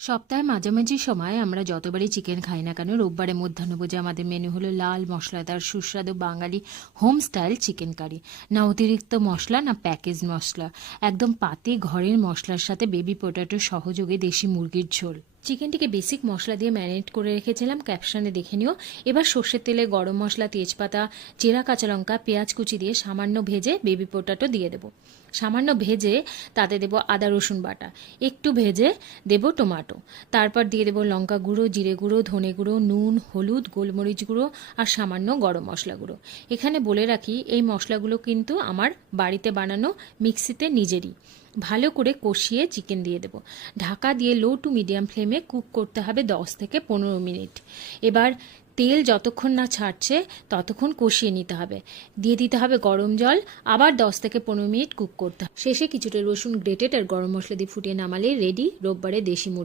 সপ্তাহে মাঝামাঝি সময় আমরা যতবারই চিকেন খাই না কেন, রোববারে মধ্যাহ্নভোজে আমাদের মেনু হলো লাল মশলাদার সুস্বাদু বাঙালি হোম স্টাইল চিকেন কারি। না অতিরিক্ত মশলা, না প্যাকেজ মশলা, একদম পাতি ঘরের মশলার সাথে বেবি পটেটো সহযোগে দেশি মুরগির ঝোল। চিকেনটিকে বেসিক মশলা দিয়ে ম্যারিনেট করে রেখেছিলাম, ক্যাপশনে দেখে নিও। এবার সর্ষের তেলে গরম মশলা, তেজপাতা, চেরা কাঁচা লঙ্কা, পেঁয়াজ কুচি দিয়ে সামান্য ভেজে বেবি পটেটো দিয়ে দেবো। সামান্য ভেজে তাতে দেবো আদা রসুন বাটা, একটু ভেজে দেবো টমেটো, তারপর দিয়ে দেবো লঙ্কা গুঁড়ো, জিরে গুঁড়ো, ধনে গুঁড়ো, নুন, হলুদ, গোলমরিচ গুঁড়ো আর সামান্য গরম মশলা গুঁড়ো। এখানে বলে রাখি, এই মশলাগুলো কিন্তু আমার বাড়িতে বানানো, মিক্সিতে নিজেরই। ভালো করে কষিয়ে চিকেন দিয়ে দেবো। ঢাকা দিয়ে লো টু মিডিয়াম ফ্লেমে কুক করতে হবে 10 থেকে 15 মিনিট। এবার তেল যতক্ষণ না ছাড়ছে ততক্ষণ কষিয়ে নিতে হবে। দিয়ে দিতে হবে গরম জল, আবার 10 থেকে 15 মিনিট কুক করতে হবে। শেষে কিছুটা রসুন গ্রেটেড আর গরম মশলা দিয়ে ফুটিয়ে নামালে রেডি রোববারে দেশি মুরগি।